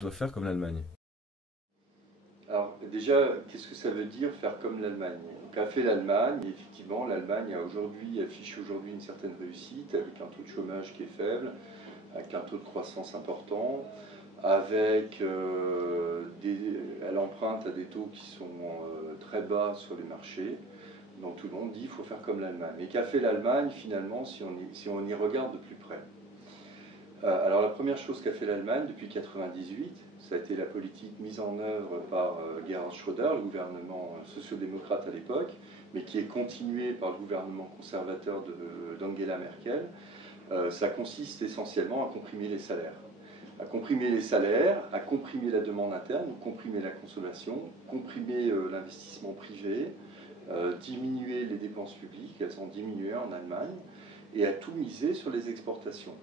doit faire comme l'Allemagne? Alors déjà, qu'est-ce que ça veut dire faire comme l'Allemagne? Donc a fait l'Allemagne, et effectivement l'Allemagne affiche aujourd'hui une certaine réussite, avec un taux de chômage qui est faible, avec un taux de croissance important, avec elle emprunte à des taux qui sont très bas sur les marchés. Donc tout le monde dit qu'il faut faire comme l'Allemagne. Mais qu'a fait l'Allemagne finalement si on y regarde de plus près? Alors la première chose qu'a fait l'Allemagne depuis 1998, ça a été la politique mise en œuvre par Gerhard Schröder, le gouvernement sociodémocrate à l'époque, mais qui est continuée par le gouvernement conservateur d'Angela Merkel. Ça consiste essentiellement à comprimer les salaires. À comprimer les salaires, à comprimer la demande interne, comprimer la consommation, comprimer l'investissement privé, diminuer les dépenses publiques, elles ont diminué en Allemagne, et à tout miser sur les exportations.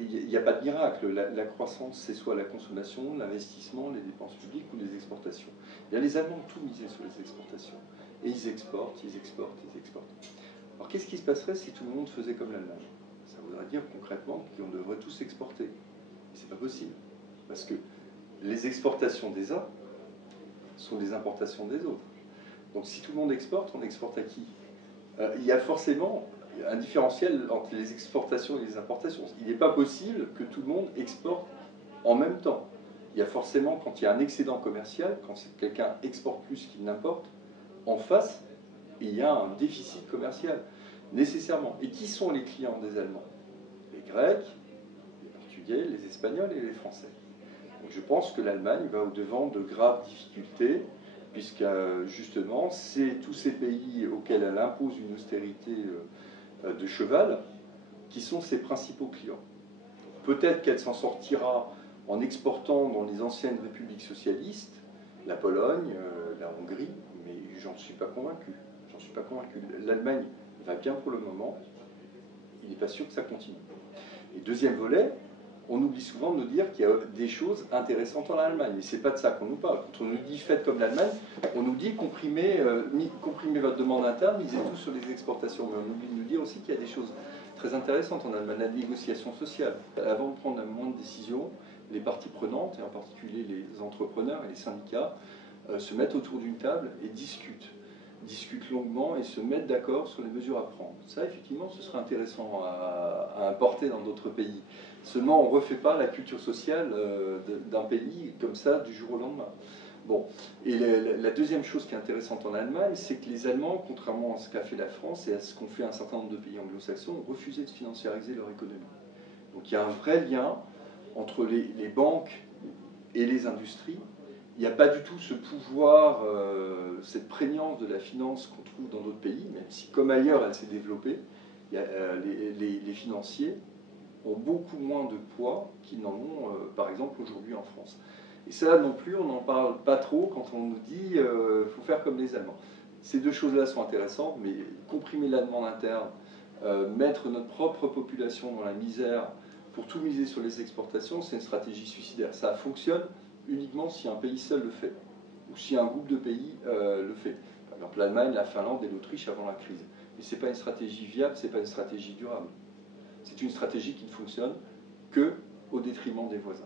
Il n'y a pas de miracle. La croissance, c'est soit la consommation, l'investissement, les dépenses publiques ou les exportations. Et bien, les Allemands ont tout misé sur les exportations. Et ils exportent, ils exportent, ils exportent. Alors qu'est-ce qui se passerait si tout le monde faisait comme l'Allemagne? Ça voudrait dire concrètement qu'on devrait tous exporter. Et c'est pas possible. Parce que les exportations des uns sont des importations des autres. Donc si tout le monde exporte, on exporte à qui? Il y a forcément un différentiel entre les exportations et les importations. Il n'est pas possible que tout le monde exporte en même temps. Il y a forcément, quand il y a un excédent commercial, quand quelqu'un exporte plus qu'il n'importe, en face, il y a un déficit commercial, nécessairement. Et qui sont les clients des Allemands? Les Grecs, les Portugais, les Espagnols et les Français. Donc je pense que l'Allemagne va au-devant de graves difficultés, puisque justement, c'est tous ces pays auxquels elle impose une austérité de cheval qui sont ses principaux clients. Peut-être qu'elle s'en sortira en exportant dans les anciennes républiques socialistes, la Pologne, la Hongrie, mais j'en suis pas convaincu. J'en suis pas convaincu. L'Allemagne va bien pour le moment, il n'est pas sûr que ça continue. Et deuxième volet, on oublie souvent de nous dire qu'il y a des choses intéressantes en Allemagne. Mais ce n'est pas de ça qu'on nous parle. Quand on nous dit faites comme l'Allemagne, on nous dit comprimez votre demande interne, misez tout sur les exportations. Mais on oublie de nous dire aussi qu'il y a des choses très intéressantes en Allemagne, la négociation sociale. Avant de prendre la moindre décision, les parties prenantes, et en particulier les entrepreneurs et les syndicats, se mettent autour d'une table et discutent longuement et se mettent d'accord sur les mesures à prendre. Ça, effectivement, ce serait intéressant à importer dans d'autres pays. Seulement, on ne refait pas la culture sociale d'un pays comme ça du jour au lendemain. Bon, et la deuxième chose qui est intéressante en Allemagne, c'est que les Allemands, contrairement à ce qu'a fait la France et à ce qu'ont fait un certain nombre de pays anglo-saxons, ont refusé de financiariser leur économie. Donc il y a un vrai lien entre les banques et les industries. Il n'y a pas du tout ce pouvoir, cette prégnance de la finance qu'on trouve dans d'autres pays, même si comme ailleurs elle s'est développée, les financiers ont beaucoup moins de poids qu'ils n'en ont par exemple aujourd'hui en France. Et ça non plus, on n'en parle pas trop quand on nous dit faut faire comme les Allemands. Ces deux choses-là sont intéressantes, mais comprimer la demande interne, mettre notre propre population dans la misère pour tout miser sur les exportations, c'est une stratégie suicidaire. Ça fonctionne uniquement si un pays seul le fait, ou si un groupe de pays le fait. Par exemple l'Allemagne, la Finlande et l'Autriche avant la crise. Mais ce n'est pas une stratégie viable, ce n'est pas une stratégie durable. C'est une stratégie qui ne fonctionne que au détriment des voisins.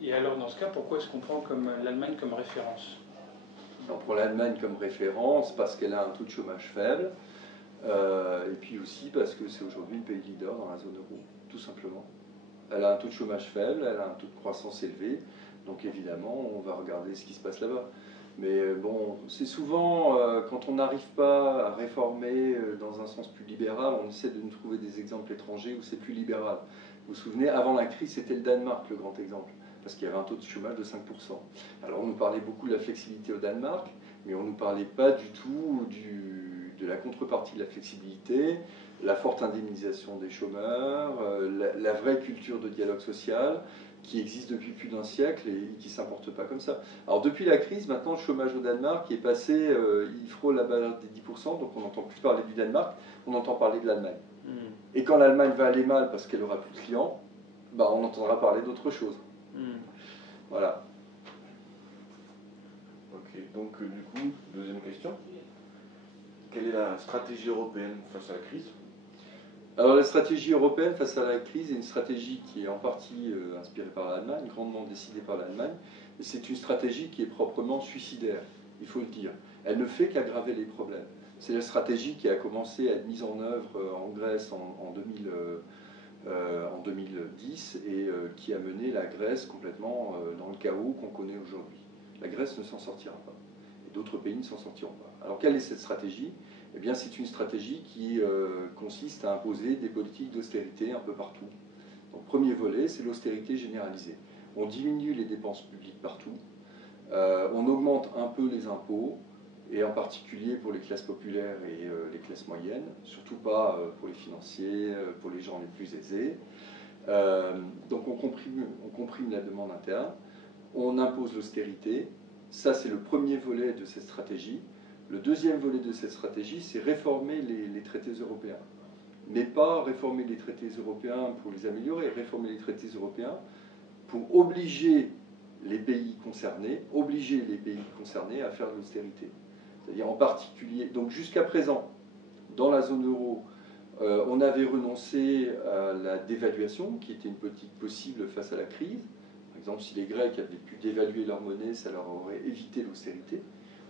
Et alors dans ce cas, pourquoi est-ce qu'on prend comme l'Allemagne comme référence? On prend l'Allemagne comme référence parce qu'elle a un taux de chômage faible, et puis aussi parce que c'est aujourd'hui le pays leader dans la zone euro, tout simplement. Elle a un taux de chômage faible, elle a un taux de croissance élevé, donc évidemment on va regarder ce qui se passe là-bas. Mais bon, c'est souvent, quand on n'arrive pas à réformer dans un sens plus libéral, on essaie de nous trouver des exemples étrangers où c'est plus libéral. Vous vous souvenez, avant la crise, c'était le Danemark le grand exemple, parce qu'il y avait un taux de chômage de 5%. Alors on nous parlait beaucoup de la flexibilité au Danemark, mais on ne nous parlait pas du tout de la contrepartie de la flexibilité, la forte indemnisation des chômeurs, la vraie culture de dialogue social qui existe depuis plus d'un siècle et qui ne s'importe pas comme ça. Alors depuis la crise, maintenant le chômage au Danemark est passé, il frôle la barre des 10%, donc on n'entend plus parler du Danemark, on entend parler de l'Allemagne. Et quand l'Allemagne va aller mal parce qu'elle aura plus de clients, bah, on entendra parler d'autre chose. Voilà. Ok, donc du coup, deuxième question. Quelle est la stratégie européenne face à la crise? Alors la stratégie européenne face à la crise est une stratégie qui est en partie inspirée par l'Allemagne, grandement décidée par l'Allemagne, et c'est une stratégie qui est proprement suicidaire, il faut le dire. Elle ne fait qu'aggraver les problèmes. C'est la stratégie qui a commencé à être mise en œuvre en Grèce en 2010 et qui a mené la Grèce complètement dans le chaos qu'on connaît aujourd'hui. La Grèce ne s'en sortira pas, et d'autres pays ne s'en sortiront pas. Alors quelle est cette stratégie ? Eh bien, c'est une stratégie qui consiste à imposer des politiques d'austérité un peu partout. Donc, premier volet, c'est l'austérité généralisée. On diminue les dépenses publiques partout, on augmente un peu les impôts, et en particulier pour les classes populaires et les classes moyennes, surtout pas pour les financiers, pour les gens les plus aisés. Donc, on comprime la demande interne, on impose l'austérité. Ça, c'est le premier volet de cette stratégie. Le deuxième volet de cette stratégie, c'est réformer les traités européens. Mais pas réformer les traités européens pour les améliorer, réformer les traités européens pour obliger les pays concernés à faire de l'austérité. C'est-à-dire en particulier, donc jusqu'à présent, dans la zone euro, on avait renoncé à la dévaluation, qui était une politique possible face à la crise. Par exemple, si les Grecs avaient pu dévaluer leur monnaie, ça leur aurait évité l'austérité.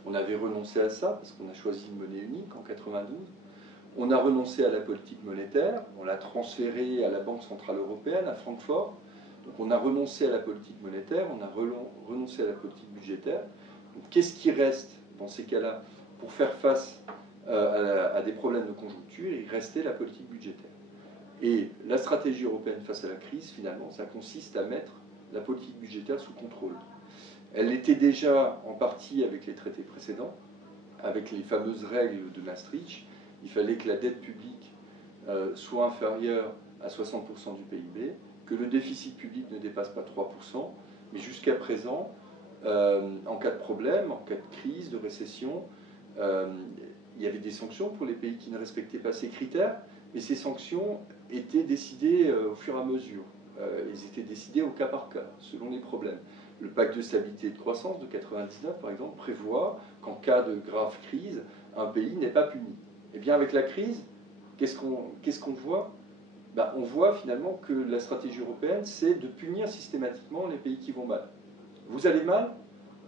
On avait renoncé à ça parce qu'on a choisi une monnaie unique en 92. On a renoncé à la politique monétaire, on l'a transférée à la Banque Centrale Européenne, à Francfort. Donc on a renoncé à la politique monétaire, on a renoncé à la politique budgétaire. Donc qu'est-ce qui reste dans ces cas-là pour faire face à des problèmes de conjoncture? Il restait la politique budgétaire. Et la stratégie européenne face à la crise, finalement, ça consiste à mettre la politique budgétaire sous contrôle. Elle l'était déjà en partie avec les traités précédents, avec les fameuses règles de Maastricht. Il fallait que la dette publique soit inférieure à 60% du PIB, que le déficit public ne dépasse pas 3%, mais jusqu'à présent, en cas de problème, en cas de crise, de récession, il y avait des sanctions pour les pays qui ne respectaient pas ces critères, mais ces sanctions étaient décidées au fur et à mesure. Elles étaient décidées au cas par cas, selon les problèmes. Le pacte de stabilité et de croissance de 1999, par exemple, prévoit qu'en cas de grave crise, un pays n'est pas puni. Eh bien, avec la crise, qu'est-ce qu'on voit ? On voit finalement que la stratégie européenne, c'est de punir systématiquement les pays qui vont mal. Vous allez mal ?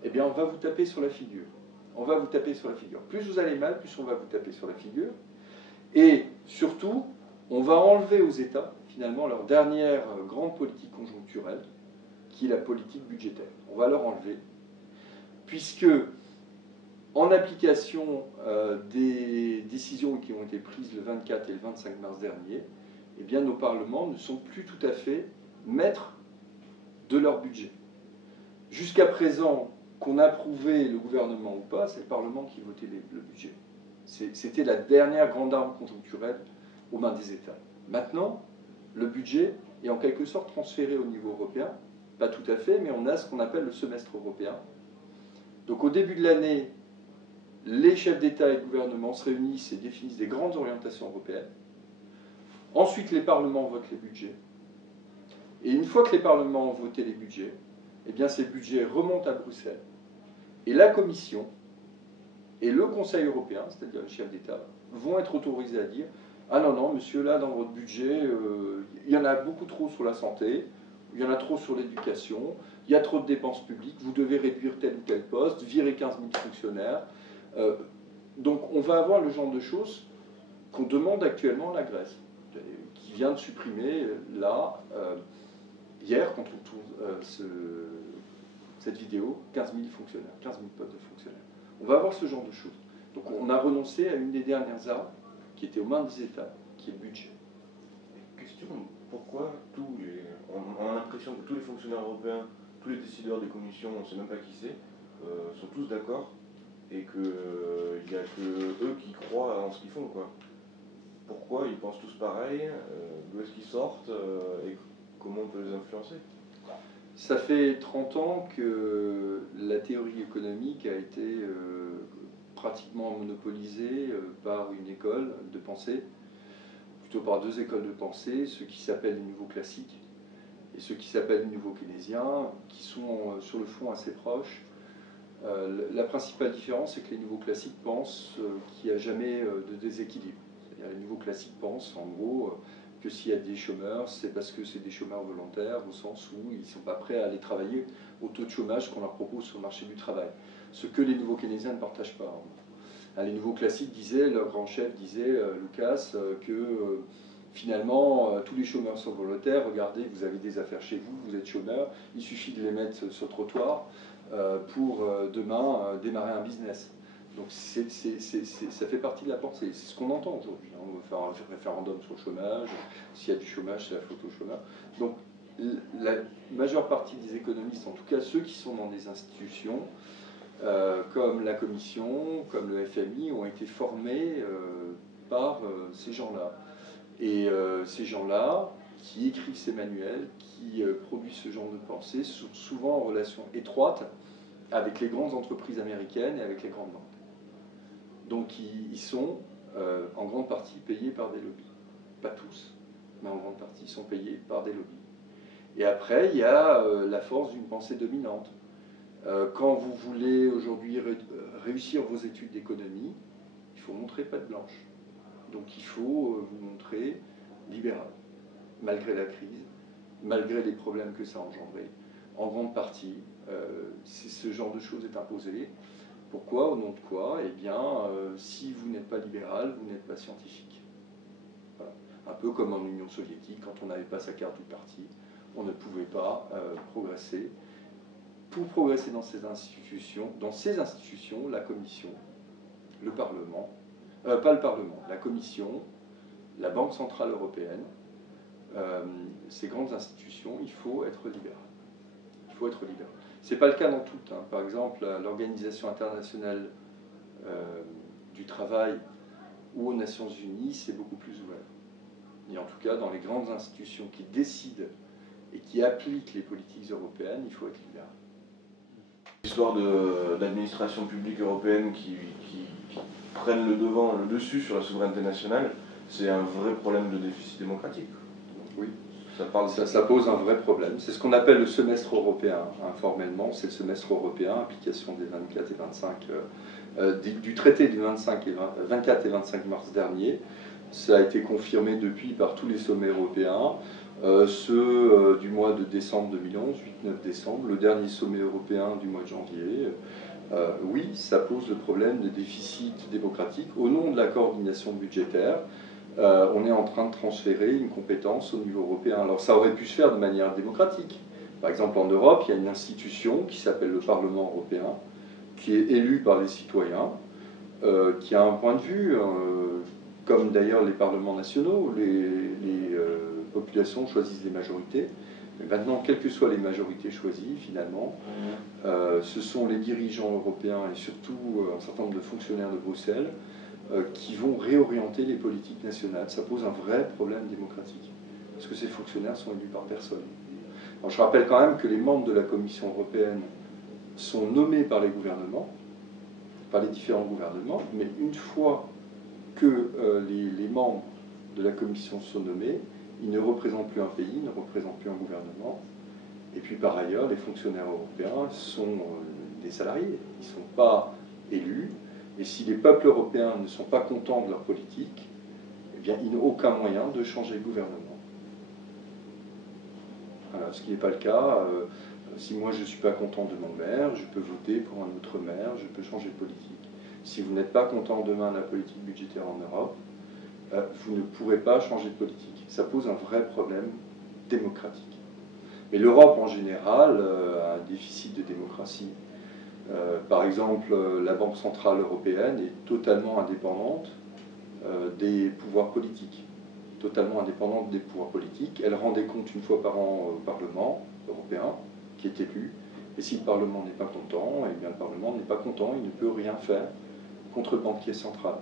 Eh bien, on va vous taper sur la figure. On va vous taper sur la figure. Plus vous allez mal, plus on va vous taper sur la figure. Et surtout, on va enlever aux États, finalement, leur dernière grande politique conjoncturelle, qui est la politique budgétaire. On va leur enlever, puisque, en application des décisions qui ont été prises le 24 et le 25 mars dernier, eh bien, nos parlements ne sont plus tout à fait maîtres de leur budget. Jusqu'à présent, qu'on approuvait le gouvernement ou pas, c'est le Parlement qui votait le budget. C'était la dernière grande arme conjoncturelle aux mains des États. Maintenant, le budget est en quelque sorte transféré au niveau européen. Pas tout à fait, mais on a ce qu'on appelle le semestre européen. Donc au début de l'année, les chefs d'État et de gouvernement se réunissent et définissent des grandes orientations européennes. Ensuite, les parlements votent les budgets. Et une fois que les parlements ont voté les budgets, eh bien ces budgets remontent à Bruxelles. Et la Commission et le Conseil européen, c'est-à-dire les chefs d'État, vont être autorisés à dire « Ah non, non, monsieur, là, dans votre budget, il y en a beaucoup trop sur la santé, il y en a trop sur l'éducation, il y a trop de dépenses publiques, vous devez réduire tel ou tel poste, virer 15 000 fonctionnaires. » Donc on va avoir le genre de choses qu'on demande actuellement à la Grèce, qui vient de supprimer, là, hier, quand on tourne cette vidéo, 15 000 fonctionnaires, 15 000 postes de fonctionnaires. On va avoir ce genre de choses. Donc on a renoncé à une des dernières armes qui était aux mains des États, qui est le budget. Question, pourquoi on a l'impression que tous les fonctionnaires européens, tous les décideurs des commissions, on ne sait même pas qui c'est, sont tous d'accord et qu'il n'y a que eux qui croient en ce qu'ils font, quoi. Pourquoi ils pensent tous pareil, d'où est-ce qu'ils sortent et comment on peut les influencer? Ça fait 30 ans que la théorie économique a été pratiquement monopolisée par une école de pensée, plutôt par deux écoles de pensée, ceux qui s'appellent les nouveaux classiques et ceux qui s'appellent les nouveaux keynésiens, qui sont sur le fond assez proches. La principale différence, c'est que les nouveaux classiques pensent qu'il n'y a jamais de déséquilibre. Les nouveaux classiques pensent en gros que s'il y a des chômeurs, c'est parce que c'est des chômeurs volontaires, au sens où ils ne sont pas prêts à aller travailler au taux de chômage qu'on leur propose sur le marché du travail. Ce que les nouveaux keynésiens ne partagent pas. Les nouveaux classiques disaient, leur grand chef disait, Lucas, que finalement, tous les chômeurs sont volontaires. Regardez, vous avez des affaires chez vous, vous êtes chômeur, il suffit de les mettre sur le trottoir pour demain démarrer un business. Donc ça fait partie de la pensée. C'est ce qu'on entend aujourd'hui. On veut faire un référendum sur le chômage. S'il y a du chômage, c'est la faute au chômeur. Donc la majeure partie des économistes, en tout cas ceux qui sont dans des institutions, comme la Commission, comme le FMI, ont été formés par ces gens-là. Et ces gens-là, qui écrivent ces manuels, qui produisent ce genre de pensée, sont souvent en relation étroite avec les grandes entreprises américaines et avec les grandes banques. Donc ils sont en grande partie payés par des lobbies. Pas tous, mais en grande partie, ils sont payés par des lobbies. Et après, il y a la force d'une pensée dominante. Quand vous voulez aujourd'hui réussir vos études d'économie, il faut montrer patte blanche. Donc il faut vous montrer libéral, malgré la crise, malgré les problèmes que ça a engendré. En grande partie, ce genre de choses est imposé. Pourquoi? Au nom de quoi? Eh bien, si vous n'êtes pas libéral, vous n'êtes pas scientifique. Voilà. Un peu comme en Union soviétique, quand on n'avait pas sa carte du parti, on ne pouvait pas progresser. Pour progresser dans ces institutions, la Commission, le Parlement, pas le Parlement, la Commission, la Banque Centrale Européenne, ces grandes institutions, il faut être libéral. Il faut être libéral. Ce n'est pas le cas dans toutes. Hein. Par exemple, l'Organisation internationale du travail ou aux Nations Unies, c'est beaucoup plus ouvert. Et en tout cas, dans les grandes institutions qui décident et qui appliquent les politiques européennes, il faut être libéral. L'histoire d'administration publique européenne qui prennent le dessus sur la souveraineté nationale, c'est un vrai problème de déficit démocratique. Oui. Ça pose un vrai problème. C'est ce qu'on appelle le semestre européen. Informellement, c'est le semestre européen, application des 24 et 25, du traité du 24 et 25 mars dernier. Ça a été confirmé depuis par tous les sommets européens. Ceux du mois de décembre 2011, 8-9 décembre, le dernier sommet européen du mois de janvier. Oui, ça pose le problème de déficit démocratique. Au nom de la coordination budgétaire, on est en train de transférer une compétence au niveau européen. Alors ça aurait pu se faire de manière démocratique. Par exemple, en Europe, il y a une institution qui s'appelle le Parlement européen, qui est élu par les citoyens, qui a un point de vue, comme d'ailleurs les parlements nationaux, les populations choisissent des majorités. Mais maintenant, quelles que soient les majorités choisies, finalement, ce sont les dirigeants européens et surtout un certain nombre de fonctionnaires de Bruxelles qui vont réorienter les politiques nationales. Ça pose un vrai problème démocratique, parce que ces fonctionnaires sont élus par personne. Alors, je rappelle quand même que les membres de la Commission européenne sont nommés par les gouvernements, par les différents gouvernements, mais une fois que les membres de la Commission sont nommés, ils ne représentent plus un pays, ne représentent plus un gouvernement. Et puis par ailleurs, les fonctionnaires européens sont des salariés, ils ne sont pas élus. Et si les peuples européens ne sont pas contents de leur politique, eh bien, ils n'ont aucun moyen de changer le gouvernement. Voilà, ce qui n'est pas le cas. Si moi je ne suis pas content de mon maire, je peux voter pour un autre maire, je peux changer de politique. Si vous n'êtes pas content demain de la politique budgétaire en Europe, vous ne pourrez pas changer de politique. Ça pose un vrai problème démocratique. Mais l'Europe en général a un déficit de démocratie. Par exemple, la Banque Centrale Européenne est totalement indépendante des pouvoirs politiques. Totalement indépendante des pouvoirs politiques. Elle rend des comptes une fois par an au Parlement européen, qui est élu. Et si le Parlement n'est pas content, eh bien le Parlement n'est pas content, il ne peut rien faire contre le banquier central.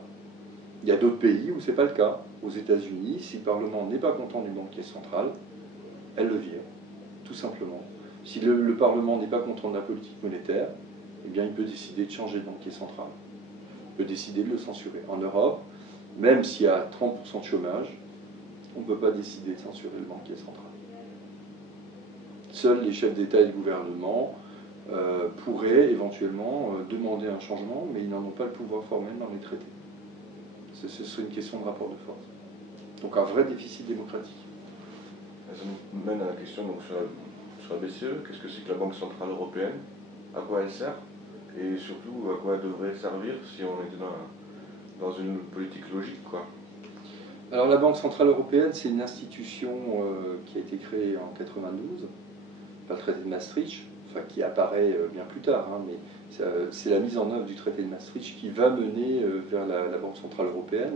Il y a d'autres pays où ce n'est pas le cas. Aux États-Unis, si le Parlement n'est pas content du banquier central, elle le vire, tout simplement. Si le Parlement n'est pas content de la politique monétaire, eh bien, il peut décider de changer de banquier central. Il peut décider de le censurer. En Europe, même s'il y a 30% de chômage, on ne peut pas décider de censurer le banquier central. Seuls les chefs d'État et de gouvernement pourraient éventuellement demander un changement, mais ils n'en ont pas le pouvoir formel dans les traités. Ce serait une question de rapport de force. Donc un vrai déficit démocratique. Ça nous mène à la question donc, sur la BCE. Qu'est-ce que c'est que la Banque Centrale Européenne? À quoi elle sert? Et surtout, à quoi elle devrait servir si on était dans une politique logique, quoi? Alors la Banque Centrale Européenne, c'est une institution qui a été créée en 92, par le traité de Maastricht, enfin qui apparaît bien plus tard, hein, mais c'est la mise en œuvre du traité de Maastricht qui va mener vers la Banque Centrale Européenne.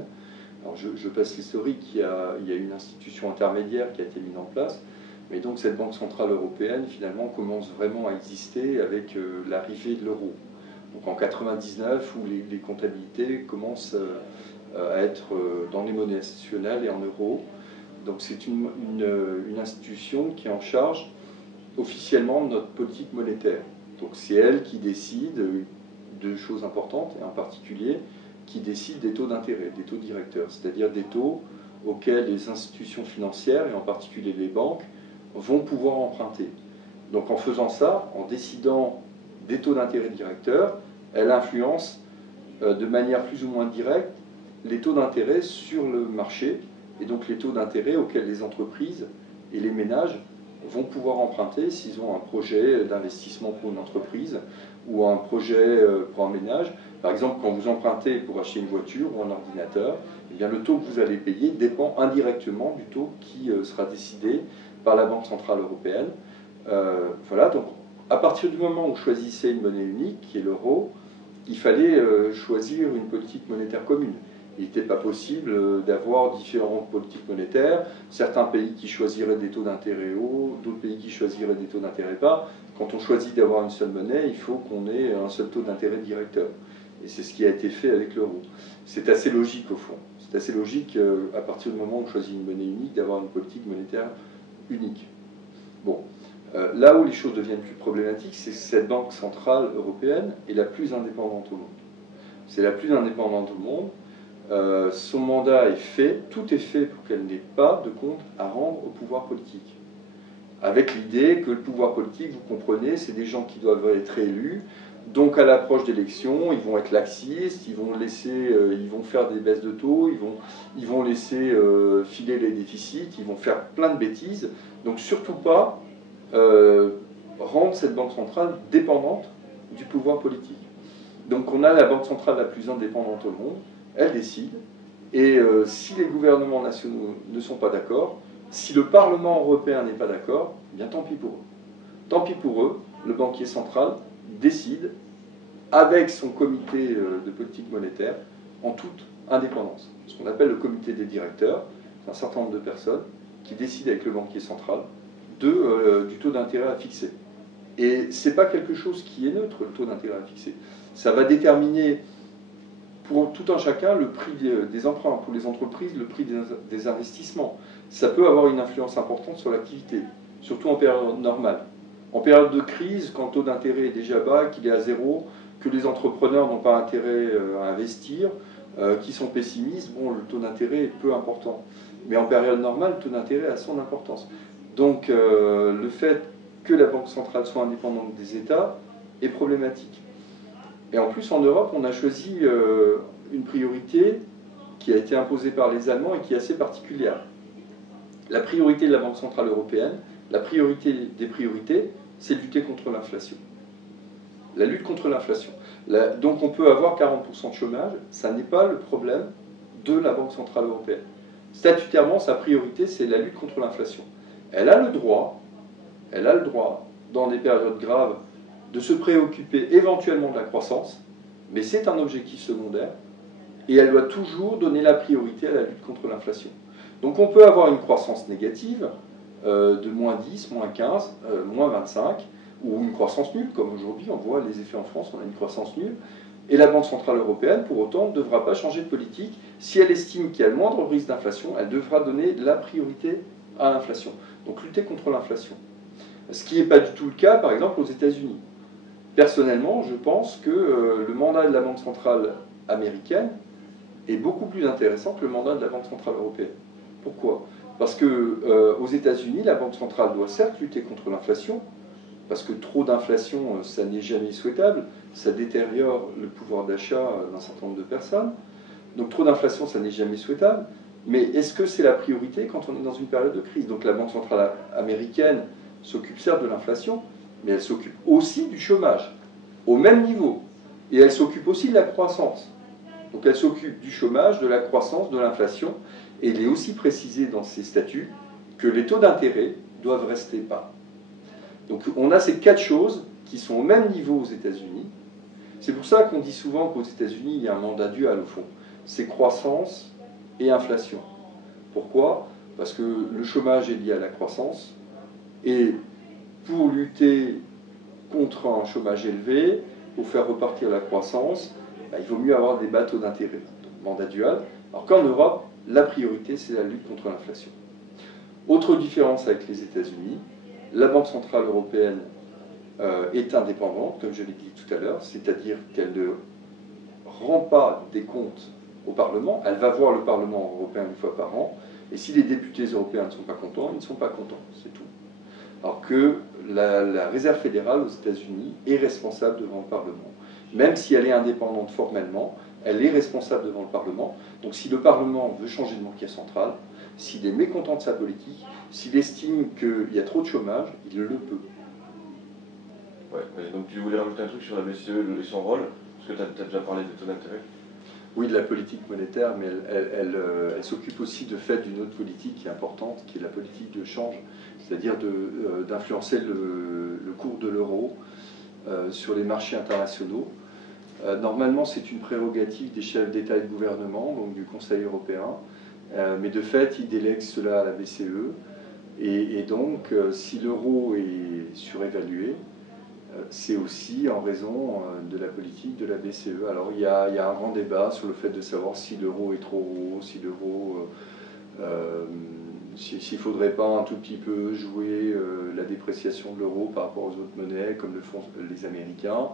Alors je passe l'historique, il y a une institution intermédiaire qui a été mise en place, mais donc cette Banque Centrale Européenne finalement commence vraiment à exister avec l'arrivée de l'euro. Donc en 99, où les comptabilités commencent à être dans les monnaies nationales et en euros. Donc c'est une institution qui est en charge officiellement de notre politique monétaire. Donc c'est elle qui décide de choses importantes, et en particulier qui décide des taux d'intérêt, des taux directeurs, c'est-à-dire des taux auxquels les institutions financières, et en particulier les banques, vont pouvoir emprunter. Donc en faisant ça, en décidant des taux d'intérêt directeurs, elle influence de manière plus ou moins directe les taux d'intérêt sur le marché, et donc les taux d'intérêt auxquels les entreprises et les ménages vont pouvoir emprunter s'ils ont un projet d'investissement pour une entreprise ou un projet pour un ménage. Par exemple, quand vous empruntez pour acheter une voiture ou un ordinateur, eh bien, le taux que vous allez payer dépend indirectement du taux qui sera décidé par la Banque Centrale Européenne. Voilà, donc à partir du moment où vous choisissez une monnaie unique, qui est l'euro, il fallait choisir une politique monétaire commune. Il n'était pas possible d'avoir différentes politiques monétaires, certains pays qui choisiraient des taux d'intérêt hauts, d'autres pays qui choisiraient des taux d'intérêt bas. Quand on choisit d'avoir une seule monnaie, il faut qu'on ait un seul taux d'intérêt directeur. Et c'est ce qui a été fait avec l'euro. C'est assez logique au fond. C'est assez logique à partir du moment où on choisit une monnaie unique, d'avoir une politique monétaire unique. Bon. Là où les choses deviennent plus problématiques, c'est que cette Banque Centrale Européenne est la plus indépendante au monde. C'est la plus indépendante au monde. Son mandat est fait, tout est fait pour qu'elle n'ait pas de compte à rendre au pouvoir politique. Avec l'idée que le pouvoir politique, vous comprenez, c'est des gens qui doivent être élus, donc à l'approche d'élections, ils vont être laxistes, ils vont faire des baisses de taux, ils vont laisser filer les déficits, ils vont faire plein de bêtises, donc surtout pas rendre cette banque centrale dépendante du pouvoir politique. Donc on a la banque centrale la plus indépendante au monde, elle décide, et si les gouvernements nationaux ne sont pas d'accord, si le Parlement européen n'est pas d'accord, eh bien tant pis pour eux. Tant pis pour eux, le banquier central décide avec son comité de politique monétaire en toute indépendance. Ce qu'on appelle le comité des directeurs, c'est un certain nombre de personnes qui décident avec le banquier central du taux d'intérêt à fixer. Et ce n'est pas quelque chose qui est neutre, le taux d'intérêt à fixer. Ça va déterminer pour tout un chacun le prix des emprunts, pour les entreprises le prix des investissements. Ça peut avoir une influence importante sur l'activité, surtout en période normale. En période de crise, quand le taux d'intérêt est déjà bas, qu'il est à zéro, que les entrepreneurs n'ont pas intérêt à investir, qui sont pessimistes, bon, le taux d'intérêt est peu important. Mais en période normale, le taux d'intérêt a son importance. Donc le fait que la Banque centrale soit indépendante des États est problématique. Et en plus, en Europe, on a choisi une priorité qui a été imposée par les Allemands et qui est assez particulière. La priorité de la Banque centrale européenne, la priorité des priorités, c'est de lutter contre l'inflation. La lutte contre l'inflation. Donc on peut avoir 40% de chômage, ça n'est pas le problème de la Banque centrale européenne. Statutairement, sa priorité, c'est la lutte contre l'inflation. Elle a le droit, dans des périodes graves, de se préoccuper éventuellement de la croissance, mais c'est un objectif secondaire, et elle doit toujours donner la priorité à la lutte contre l'inflation. Donc on peut avoir une croissance négative de moins 10, moins 15, moins 25, ou une croissance nulle, comme aujourd'hui, on voit les effets en France, on a une croissance nulle, et la Banque centrale européenne, pour autant, ne devra pas changer de politique. Si elle estime qu'il y a le moindre risque d'inflation, elle devra donner la priorité à l'inflation. Donc lutter contre l'inflation. Ce qui n'est pas du tout le cas, par exemple, aux États-Unis. Personnellement, je pense que le mandat de la Banque centrale américaine est beaucoup plus intéressant que le mandat de la Banque centrale européenne. Pourquoi ? Parce qu'aux États-Unis, la Banque centrale doit certes lutter contre l'inflation, parce que trop d'inflation, ça n'est jamais souhaitable, ça détériore le pouvoir d'achat d'un certain nombre de personnes. Donc trop d'inflation, ça n'est jamais souhaitable. Mais est-ce que c'est la priorité quand on est dans une période de crise? Donc la Banque centrale américaine s'occupe certes de l'inflation, mais elle s'occupe aussi du chômage, au même niveau. Et elle s'occupe aussi de la croissance. Donc elle s'occupe du chômage, de la croissance, de l'inflation. Et il est aussi précisé dans ses statuts que les taux d'intérêt doivent rester bas. Donc on a ces quatre choses qui sont au même niveau aux États-Unis. C'est pour ça qu'on dit souvent qu'aux États-Unis, il y a un mandat dual au fond. C'est croissance et inflation. Pourquoi? Parce que le chômage est lié à la croissance. Et pour lutter contre un chômage élevé, pour faire repartir la croissance, il vaut mieux avoir des bas taux d'intérêt. Mandat dual. Alors qu'en Europe, la priorité, c'est la lutte contre l'inflation. Autre différence avec les États-Unis, la Banque centrale européenne est indépendante, comme je l'ai dit tout à l'heure, c'est-à-dire qu'elle ne rend pas des comptes au Parlement, elle va voir le Parlement européen une fois par an, et si les députés européens ne sont pas contents, ils ne sont pas contents, c'est tout. Alors que la Réserve fédérale aux États-Unis est responsable devant le Parlement. Même si elle est indépendante formellement, elle est responsable devant le Parlement. Donc si le Parlement veut changer de banquier central, s'il est mécontent de sa politique, s'il estime qu'il y a trop de chômage, il le peut. Ouais, donc tu voulais rajouter un truc sur la BCE et son rôle, parce que tu as déjà parlé des taux d'intérêt. Oui, de la politique monétaire, mais elle s'occupe aussi de fait d'une autre politique qui est importante, qui est la politique de change, c'est-à-dire d'influencer le cours de l'euro sur les marchés internationaux. Normalement, c'est une prérogative des chefs d'État et de gouvernement, donc du Conseil européen, mais de fait, ils délèguent cela à la BCE. Et donc, si l'euro est surévalué, c'est aussi en raison de la politique de la BCE. Alors il y a un grand débat sur le fait de savoir si l'euro est trop haut, si l'euro, s'il ne faudrait pas un tout petit peu jouer la dépréciation de l'euro par rapport aux autres monnaies, comme le font les Américains.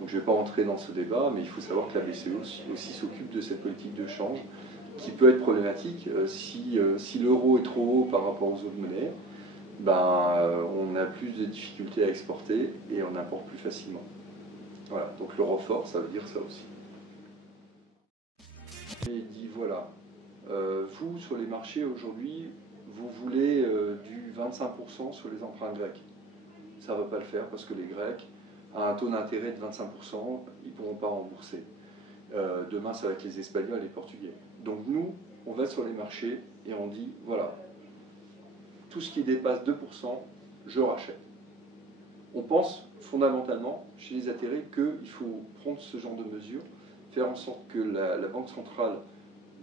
Donc je ne vais pas entrer dans ce débat, mais il faut savoir que la BCE aussi s'occupe de cette politique de change, qui peut être problématique si l'euro est trop haut par rapport aux autres monnaies. On a plus de difficultés à exporter et on importe plus facilement. Voilà, donc l'euro fort, ça veut dire ça aussi. Et il dit voilà, vous sur les marchés aujourd'hui, vous voulez du 25% sur les emprunts grecs. Ça ne va pas le faire parce que les Grecs, à un taux d'intérêt de 25%, ils ne pourront pas rembourser. Demain, ça va être les Espagnols et les Portugais. Donc nous, on va sur les marchés et on dit voilà, tout ce qui dépasse 2%, je rachète. On pense fondamentalement, chez les atterrés, qu'il faut prendre ce genre de mesures, faire en sorte que la Banque centrale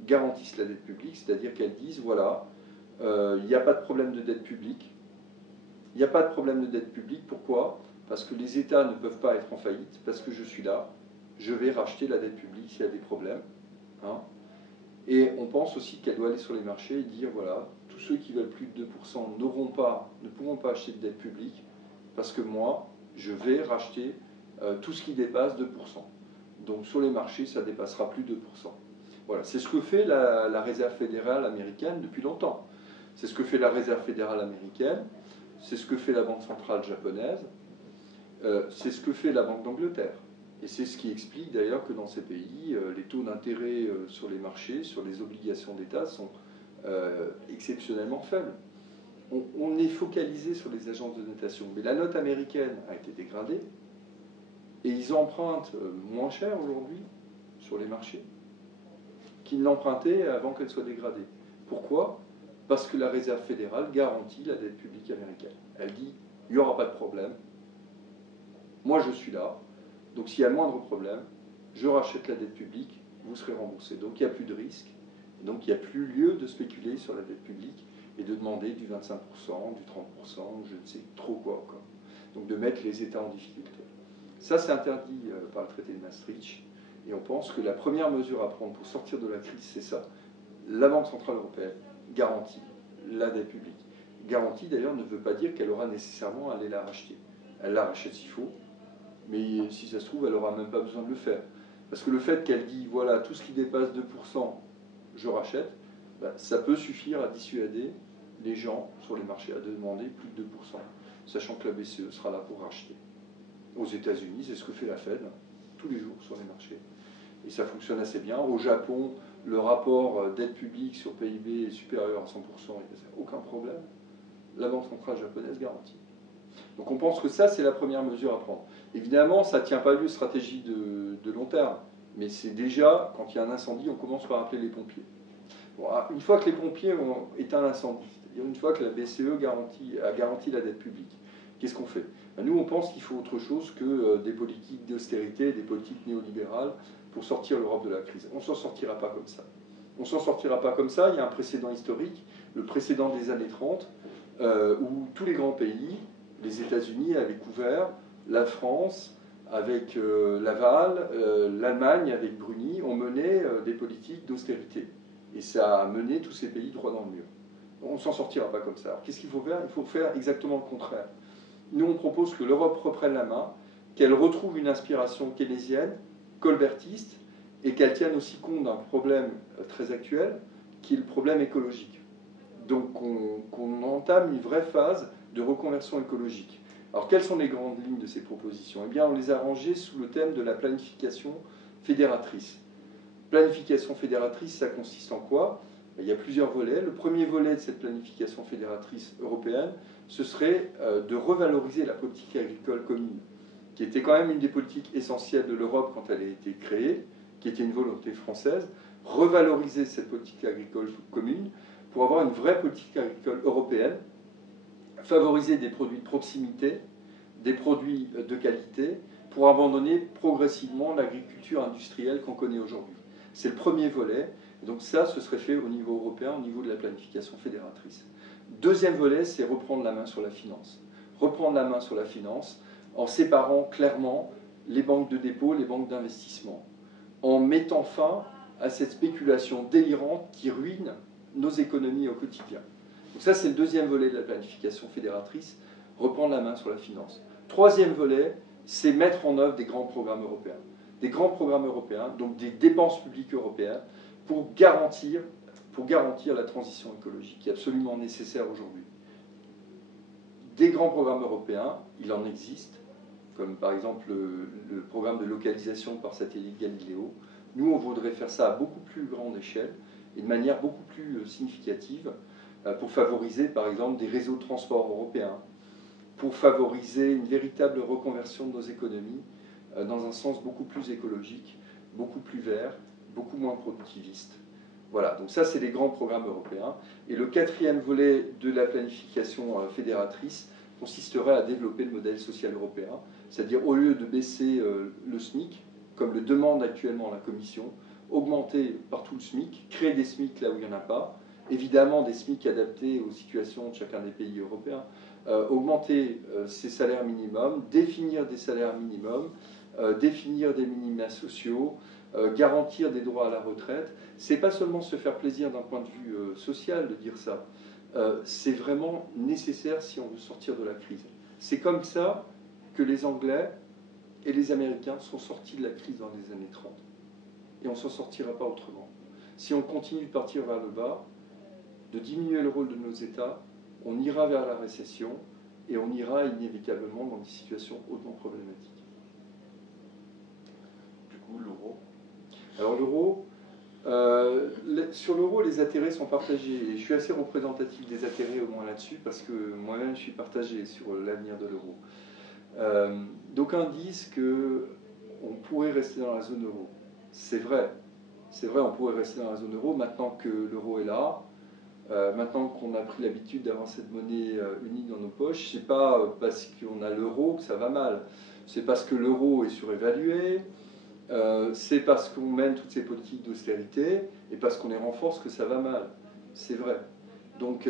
garantisse la dette publique, c'est-à-dire qu'elle dise, voilà, il n'y a pas de problème de dette publique. Il n'y a pas de problème de dette publique, pourquoi? Parce que les États ne peuvent pas être en faillite, parce que je suis là, je vais racheter la dette publique s'il y a des problèmes. Hein. Et on pense aussi qu'elle doit aller sur les marchés et dire, voilà, tous ceux qui veulent plus de 2% ne pourront pas acheter de dette publique parce que moi, je vais racheter tout ce qui dépasse 2%. Donc sur les marchés, ça ne dépassera plus 2%. Voilà, c'est ce que fait la Réserve fédérale américaine depuis longtemps. C'est ce que fait la Réserve fédérale américaine, c'est ce que fait la Banque centrale japonaise, c'est ce que fait la Banque d'Angleterre. Et c'est ce qui explique d'ailleurs que dans ces pays, les taux d'intérêt sur les marchés, sur les obligations d'État sont exceptionnellement faibles. On est focalisé sur les agences de notation, mais la note américaine a été dégradée et ils empruntent moins cher aujourd'hui sur les marchés qu'ils n'empruntaient avant qu'elle soit dégradée. Pourquoi? Parce que la Réserve fédérale garantit la dette publique américaine. Elle dit, il n'y aura pas de problème, moi je suis là, donc s'il y a le moindre problème, je rachète la dette publique, vous serez remboursé. Donc il n'y a plus de risque, donc il n'y a plus lieu de spéculer sur la dette publique et de demander du 25%, du 30%, je ne sais trop quoi encore. Donc de mettre les États en difficulté. Ça c'est interdit par le traité de Maastricht et on pense que la première mesure à prendre pour sortir de la crise, c'est ça. La Banque centrale européenne garantit la dette publique. Garantie d'ailleurs ne veut pas dire qu'elle aura nécessairement à aller la racheter. Elle la rachète s'il faut, mais si ça se trouve, elle n'aura même pas besoin de le faire. Parce que le fait qu'elle dit, voilà, tout ce qui dépasse 2%, je rachète, ça peut suffire à dissuader les gens sur les marchés à demander plus de 2%, sachant que la BCE sera là pour racheter. Aux États-Unis, c'est ce que fait la Fed tous les jours sur les marchés. Et ça fonctionne assez bien. Au Japon, le rapport dette publique sur PIB est supérieur à 100%, il n'y a aucun problème. La Banque centrale japonaise garantit. Donc on pense que ça, c'est la première mesure à prendre. Évidemment, ça ne tient pas lieu de stratégie de long terme, mais c'est déjà, quand il y a un incendie, on commence par appeler les pompiers. Bon, une fois que les pompiers ont éteint l'incendie, c'est-à-dire une fois que la BCE a garanti la dette publique, qu'est-ce qu'on fait? Nous, on pense qu'il faut autre chose que des politiques d'austérité, des politiques néolibérales pour sortir l'Europe de la crise. On ne s'en sortira pas comme ça. On ne s'en sortira pas comme ça. Il y a un précédent historique, le précédent des années 30, où tous les grands pays, les États-Unis avaient couvert, la France avec Laval, l'Allemagne avec Bruni, ont mené des politiques d'austérité. Et ça a mené tous ces pays droit dans le mur. On ne s'en sortira pas comme ça. Alors qu'est-ce qu'il faut faire? Il faut faire exactement le contraire. Nous, on propose que l'Europe reprenne la main, qu'elle retrouve une inspiration keynésienne, colbertiste, et qu'elle tienne aussi compte d'un problème très actuel, qui est le problème écologique. Donc qu'on entame une vraie phase de reconversion écologique. Alors quelles sont les grandes lignes de ces propositions? Eh bien, on les a rangées sous le thème de la planification fédératrice. Planification fédératrice, ça consiste en quoi? Il y a plusieurs volets. Le premier volet de cette planification fédératrice européenne, ce serait de revaloriser la politique agricole commune, qui était quand même une des politiques essentielles de l'Europe quand elle a été créée, qui était une volonté française, revaloriser cette politique agricole commune pour avoir une vraie politique agricole européenne, favoriser des produits de proximité, des produits de qualité, pour abandonner progressivement l'agriculture industrielle qu'on connaît aujourd'hui. C'est le premier volet. Donc ça, ce serait fait au niveau européen, au niveau de la planification fédératrice. Deuxième volet, c'est reprendre la main sur la finance. Reprendre la main sur la finance en séparant clairement les banques de dépôt, les banques d'investissement, en mettant fin à cette spéculation délirante qui ruine nos économies au quotidien. Donc ça, c'est le deuxième volet de la planification fédératrice, reprendre la main sur la finance. Troisième volet, c'est mettre en œuvre des grands programmes européens. Des grands programmes européens, donc des dépenses publiques européennes, pour garantir la transition écologique, qui est absolument nécessaire aujourd'hui. Des grands programmes européens, il en existe, comme par exemple le programme de localisation par satellite Galileo. Nous, on voudrait faire ça à beaucoup plus grande échelle et de manière beaucoup plus significative pour favoriser, par exemple, des réseaux de transport européens, pour favoriser une véritable reconversion de nos économies dans un sens beaucoup plus écologique, beaucoup plus vert, beaucoup moins productiviste. Voilà, donc ça, c'est les grands programmes européens. Et le quatrième volet de la planification fédératrice consisterait à développer le modèle social européen, c'est-à-dire au lieu de baisser le SMIC, comme le demande actuellement la Commission, augmenter partout le SMIC, créer des SMIC là où il n'y en a pas, évidemment des SMIC adaptés aux situations de chacun des pays européens, augmenter ces salaires minimums, définir des salaires minimums, définir des minima sociaux, garantir des droits à la retraite. C'est pas seulement se faire plaisir d'un point de vue social de dire ça, c'est vraiment nécessaire si on veut sortir de la crise. C'est comme ça que les Anglais et les Américains sont sortis de la crise dans les années 30. Et on ne s'en sortira pas autrement. Si on continue de partir vers le bas, de diminuer le rôle de nos États, on ira vers la récession et on ira inévitablement dans des situations hautement problématiques. Du coup, l'euro. Alors l'euro, sur l'euro, les intérêts sont partagés. Et je suis assez représentatif des intérêts au moins là-dessus, parce que moi-même je suis partagé sur l'avenir de l'euro. D'aucuns disent qu'on pourrait rester dans la zone euro. C'est vrai, on pourrait rester dans la zone euro maintenant que l'euro est là. Maintenant qu'on a pris l'habitude d'avoir cette monnaie unique dans nos poches, c'est pas parce qu'on a l'euro que ça va mal. C'est parce que l'euro est surévalué, c'est parce qu'on mène toutes ces politiques d'austérité et parce qu'on les renforce que ça va mal. C'est vrai. Donc,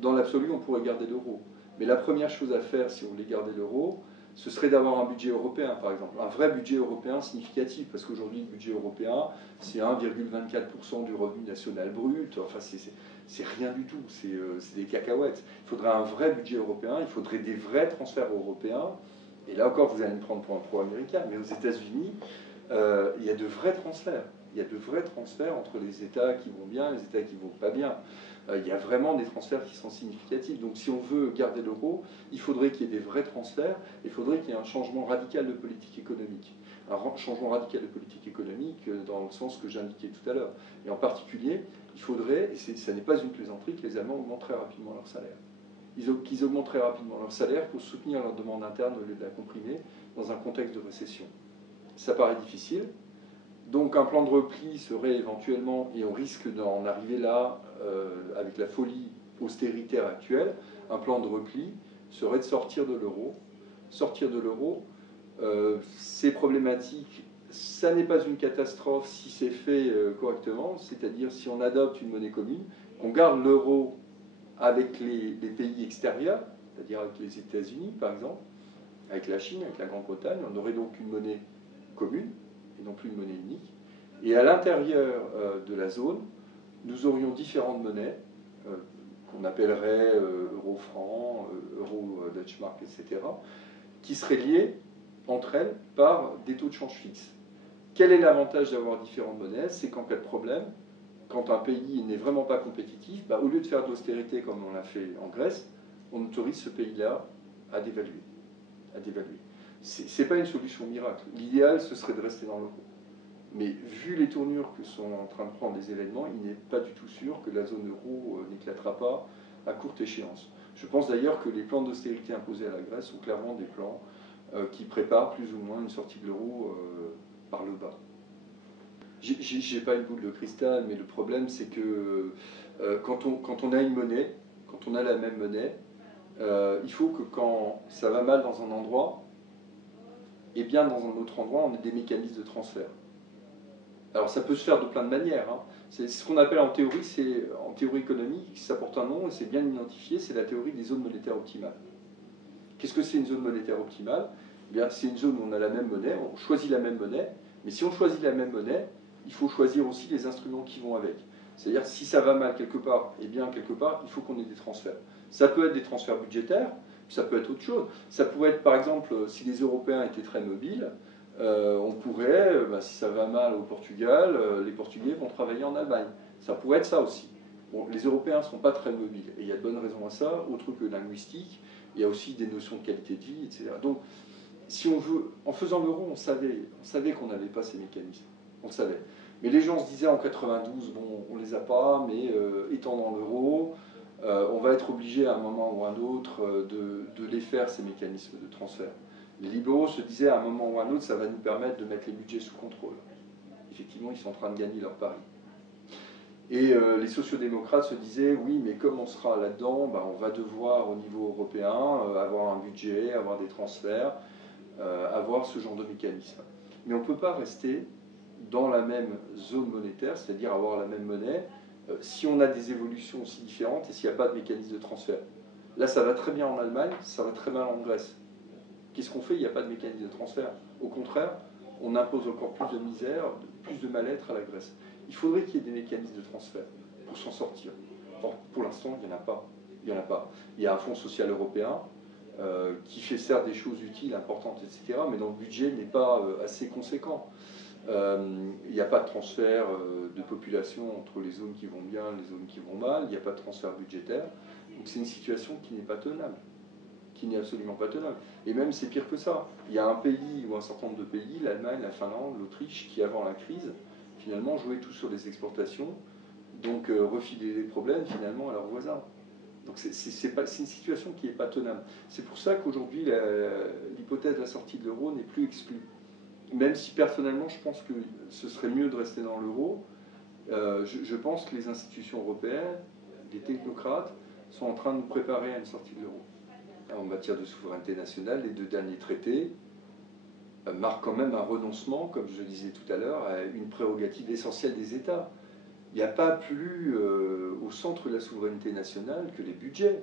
dans l'absolu, on pourrait garder l'euro. Mais la première chose à faire, si on voulait garder l'euro, ce serait d'avoir un budget européen, par exemple. Un vrai budget européen significatif, parce qu'aujourd'hui, le budget européen, c'est 1,24% du revenu national brut. Enfin, c'est rien du tout, c'est des cacahuètes. Il faudrait un vrai budget européen, il faudrait des vrais transferts européens. Et là encore, vous allez me prendre pour un pro-américain, mais aux États-Unis, il y a de vrais transferts. Il y a de vrais transferts entre les États qui vont bien et les États qui ne vont pas bien. il y a vraiment des transferts qui sont significatifs. Donc si on veut garder l'euro, il faudrait qu'il y ait des vrais transferts, il faudrait qu'il y ait un changement radical de politique économique. Un changement radical de politique économique dans le sens que j'indiquais tout à l'heure. Et en particulier, il faudrait, et ça n'est pas une plaisanterie, que les Allemands augmentent très rapidement leur salaire. Qu'ils augmentent très rapidement leur salaire pour soutenir leur demande interne au lieu de la comprimer dans un contexte de récession. Ça paraît difficile. Donc un plan de repli serait éventuellement, et on risque d'en arriver là avec la folie austéritaire actuelle, un plan de repli serait de sortir de l'euro. Sortir de l'euro, c'est problématique. Ça n'est pas une catastrophe si c'est fait correctement, c'est-à-dire si on adopte une monnaie commune, qu'on garde l'euro avec les pays extérieurs, c'est-à-dire avec les États-Unis par exemple, avec la Chine, avec la Grande-Bretagne, on aurait donc une monnaie commune et non plus une monnaie unique. Et à l'intérieur de la zone, nous aurions différentes monnaies qu'on appellerait euro-franc, euro-Deutschmark, etc., qui seraient liées entre elles par des taux de change fixes. Quel est l'avantage d'avoir différentes monnaies? C'est qu'en cas de problème, quand un pays n'est vraiment pas compétitif, au lieu de faire de l'austérité comme on l'a fait en Grèce, on autorise ce pays-là à dévaluer. Ce n'est pas une solution miracle. L'idéal, ce serait de rester dans l'euro. Mais vu les tournures que sont en train de prendre les événements, il n'est pas du tout sûr que la zone euro n'éclatera pas à courte échéance. Je pense d'ailleurs que les plans d'austérité imposés à la Grèce sont clairement des plans qui préparent plus ou moins une sortie de l'euro par le bas. J'ai pas une boule de cristal, mais le problème c'est que quand on a une monnaie, quand on a la même monnaie, il faut que quand ça va mal dans un endroit, et bien dans un autre endroit, on ait des mécanismes de transfert. Alors ça peut se faire de plein de manières. Hein. C'est ce qu'on appelle en théorie économique, ça porte un nom et c'est bien identifié, c'est la théorie des zones monétaires optimales. Qu'est-ce que c'est une zone monétaire optimale? Eh bien, c'est une zone où on a la même monnaie, on choisit la même monnaie, mais si on choisit la même monnaie, il faut choisir aussi les instruments qui vont avec. C'est-à-dire, si ça va mal quelque part, eh bien, quelque part, il faut qu'on ait des transferts. Ça peut être des transferts budgétaires, ça peut être autre chose. Ça pourrait être, par exemple, si les Européens étaient très mobiles, on pourrait, si ça va mal au Portugal, les Portugais vont travailler en Allemagne. Ça pourrait être ça aussi. Bon, les Européens ne sont pas très mobiles, et il y a de bonnes raisons à ça, autre que linguistique, il y a aussi des notions de qualité de vie, etc. Donc, si on veut, en faisant l'euro, on savait qu'on n'avait pas ces mécanismes. On le savait. Mais les gens se disaient en 92, bon, on les a pas, mais étant dans l'euro, on va être obligé à un moment ou à un autre de les faire, ces mécanismes de transfert. Les libéraux se disaient à un moment ou à un autre, ça va nous permettre de mettre les budgets sous contrôle. Effectivement, ils sont en train de gagner leur pari. Et les sociodémocrates se disaient, oui, mais comme on sera là-dedans, on va devoir au niveau européen avoir un budget, avoir des transferts, avoir ce genre de mécanisme. Mais on ne peut pas rester dans la même zone monétaire, c'est-à-dire avoir la même monnaie, si on a des évolutions aussi différentes et s'il n'y a pas de mécanisme de transfert. Là, ça va très bien en Allemagne, ça va très mal en Grèce. Qu'est-ce qu'on fait? Il n'y a pas de mécanisme de transfert. Au contraire, on impose encore plus de misère, plus de mal-être à la Grèce. Il faudrait qu'il y ait des mécanismes de transfert pour s'en sortir. Or, pour l'instant, il n'y en a pas. Il y a un fonds social européen qui fait certes des choses utiles, importantes, etc., mais dont le budget n'est pas assez conséquent. Il n'y a pas de transfert de population entre les zones qui vont bien et les zones qui vont mal. Il n'y a pas de transfert budgétaire. Donc c'est une situation qui n'est pas tenable. Qui n'est absolument pas tenable. Et même c'est pire que ça. Il y a un pays ou un certain nombre de pays, l'Allemagne, la Finlande, l'Autriche, qui avant la crise, finalement jouaient tout sur les exportations, donc refilaient les problèmes finalement à leurs voisins. Donc c'est une situation qui n'est pas tenable. C'est pour ça qu'aujourd'hui l'hypothèse de la sortie de l'euro n'est plus exclue. Même si personnellement je pense que ce serait mieux de rester dans l'euro, je pense que les institutions européennes, les technocrates, sont en train de nous préparer à une sortie de l'euro. En matière de souveraineté nationale, les deux derniers traités marquent quand même un renoncement, comme je le disais tout à l'heure, à une prérogative essentielle des États. Il n'y a pas plus au centre de la souveraineté nationale que les budgets.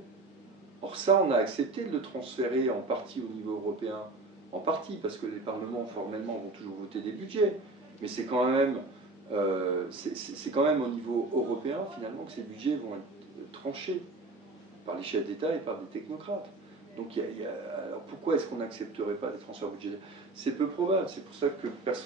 Or ça, on a accepté de le transférer en partie au niveau européen, en partie, parce que les parlements formellement vont toujours voter des budgets, mais c'est quand même au niveau européen finalement que ces budgets vont être tranchés par les chefs d'État et par des technocrates. Donc alors pourquoi est-ce qu'on n'accepterait pas des transferts budgétaires? C'est peu probable, c'est pour ça que personne